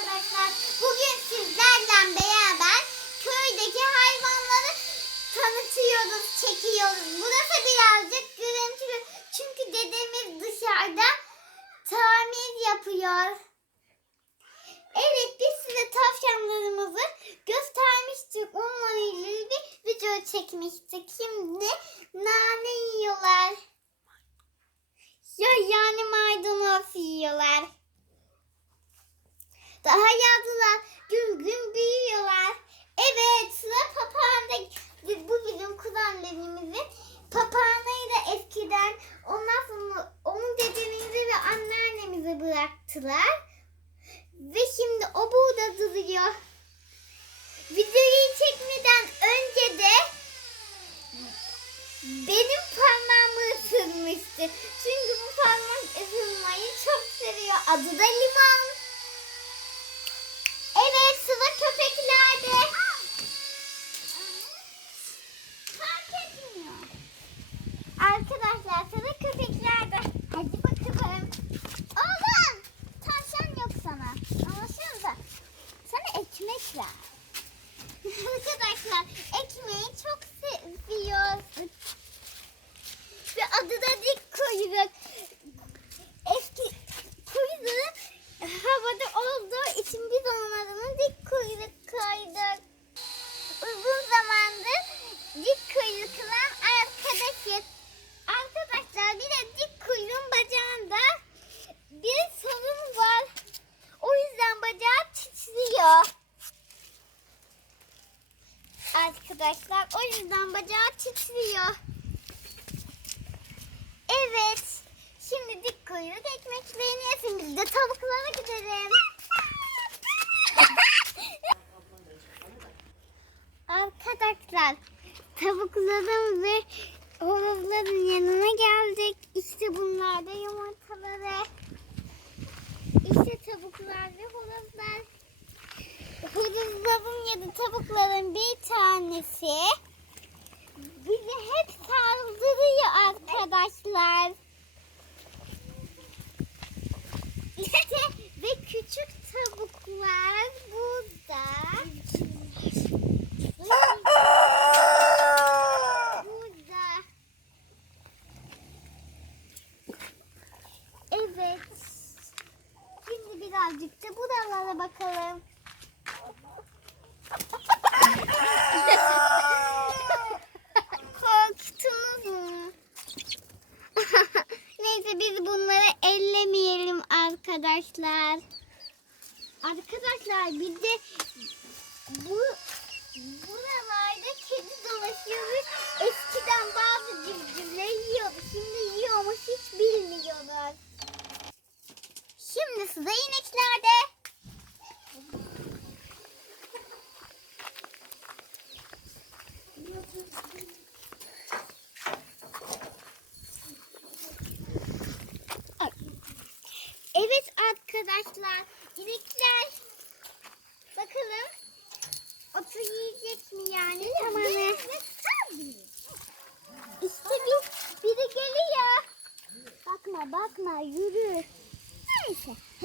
arkadaşlar. Bugün sizlerle beraber köydeki hayvanları tanıtıyoruz, çekiyoruz. Burası birazcık gürültülü. Çünkü dedemiz dışarıda tamir yapıyor. Evet biz size tavşanlarımızı göstermiştik. Onlarla ilgili bir video çekmiştik. Şimdi nane yiyorlar. Ya yani maydanoz yiyorlar. Daha yazdılar. Gün gün büyüyorlar. Evet sıra papağanda. Bu bizim kuzenlerimizin papağanayı da eskiden ondan sonra onun dedemizi ve anneannemizi bıraktılar. Ve şimdi o burada duruyor. Videoyu çekmeden önce de benim parmağımı ısırmıştı. Çünkü bu parmak ısırmayı çok seviyor. Adı da Limon. Evet sıra köpeklerde. Fark etmiyor. Arkadaşlar sıra köpeklerde. Hadi bakalım. Oğlum tavşan yok sana. Anlaşıldı. Sana ekmek ver. Arkadaşlar ekmeği çok seviyor. Ve adı da dik kuyruk. Eski kuyruğu havada olduğu için biz onun adını dik kuyruk koyduk. Uzun zamandır dik kuyrukla arkadaşız. Arkadaşlar bir de dik kuyruğun bacağında bir sorun var. O yüzden bacağı titriyor. Arkadaşlar o yüzden bacağı titriyor. Evet. Şimdi dik kuyruk ekmeklerini yesin. Biz de tavuklara gidelim. Arkadaşlar tavukların ve horozların yanına geldik. İşte bunlar da yumurtaları. İşte tavuklar ve horozlar. Horozların ya da tavukların bir tanesi bizi hep saldırıyor arkadaşlar. İşte ve küçük tavuklar burada. burada. Evet. Şimdi birazcık da buralara bakalım. Korktunuz mu? Neyse biz bunları ellemeyelim arkadaşlar. Arkadaşlar bir de bu buralarda kedi dolaşıyor ve eskiden bazı civcivleri yiyordu. Şimdi yiyormuş hiç bilmiyorlar. Şimdi sıra ineklerde.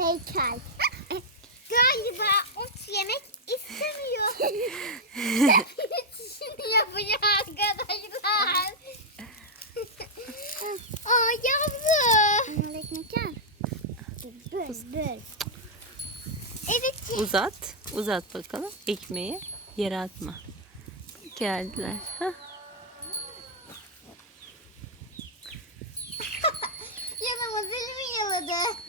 Heykel. Galiba ot yemek istemiyor. Şimdi yapıyor arkadaşlar. Aa yavru. Böl böl. Evet. Uzat. Uzat bakalım ekmeği. Yere atma. Geldiler. Hah. Yanımız elimi yaladı.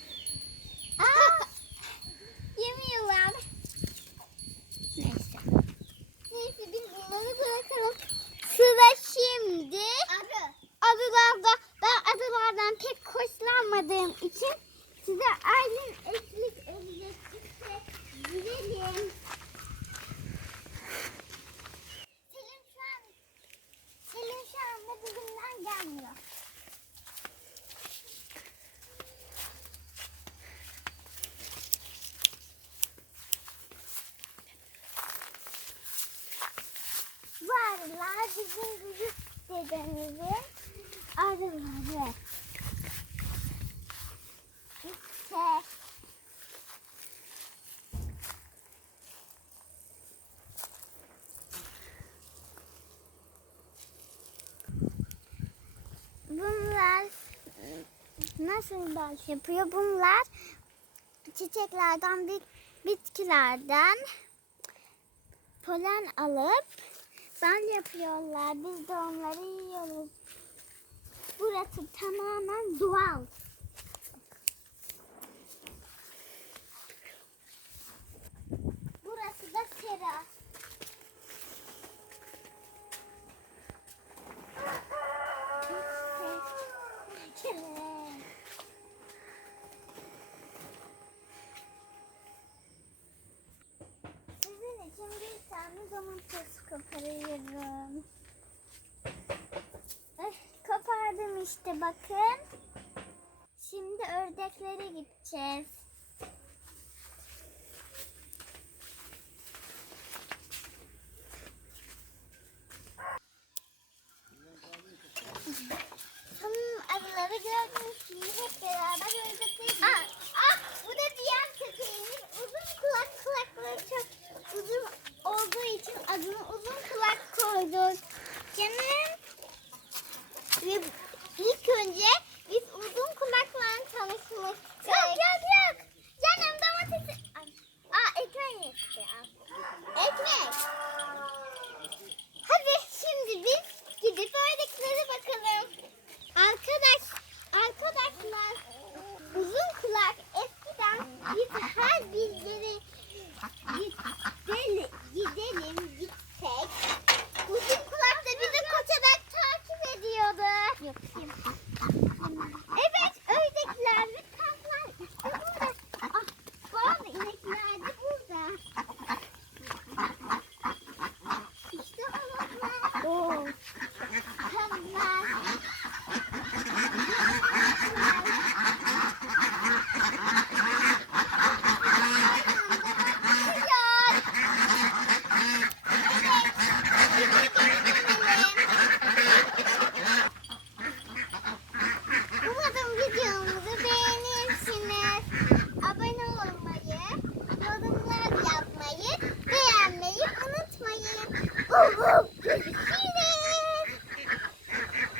Onlar bizim büyük dedemizin arıları. İşte Bunlar nasıl bal yapıyor? Bunlar çiçeklerden, bitkilerden polen alıp bal yapıyorlar. Biz de onları yiyoruz. Burası tamamen doğal. Şimdi bir tane domates koparıyorum. Ay, eh, kopardım işte bakın. Şimdi ördeklere gideceğiz. Tamam arıları gördünüz mü? Hep beraber ördekleri